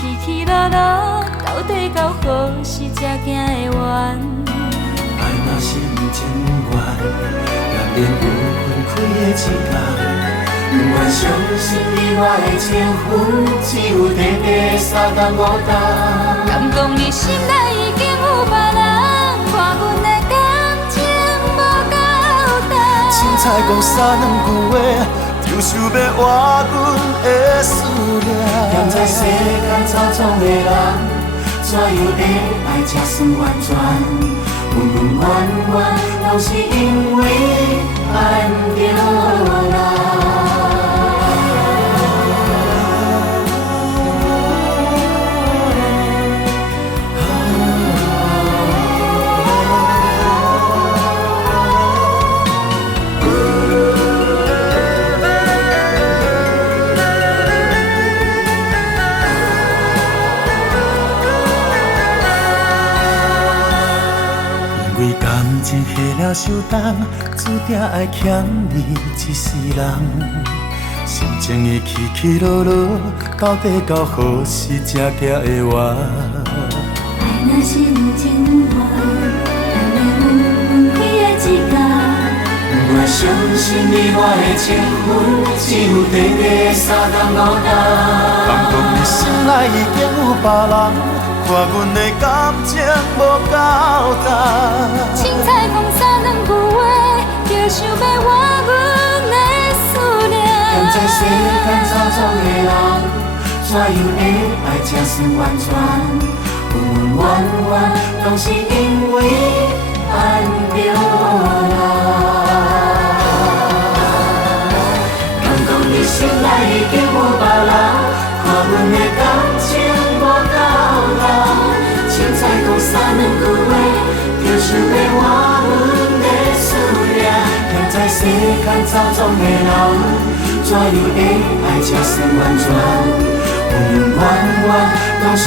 起起落落，到底到何时才行会完？爱若是不情愿，也免有分开的一天。不愿相信你我的情分，只有短短三冬五冬。敢讲你心内已经有别人，看阮的感情无够重。凊彩讲三两句话，就想要换阮的思念。念在世间操纵的人，怎样会爱才算完全？恩恩怨怨，拢是因为爱不着人。情下了手重，注定爱欠你一世人。心情的起起落落，到底到何时才行会完？爱若是有情愿，也免有分开的一天。不愿相信你我的情分，只有短短三冬五冬。敢讲你心内已经有别人？看阮的感情无够重，凊彩讲三两句话，就想要换阮的思念。站在世间操纵的人，怎样会爱才算完全？恩恩怨怨，拢是因为爱不着人。敢讲你心内已经有别人？看阮的感情无够重，凊彩讲三两句话，就想要换阮的思念。站在世间操纵的人，怎样会爱才算完全？恩恩怨怨，拢是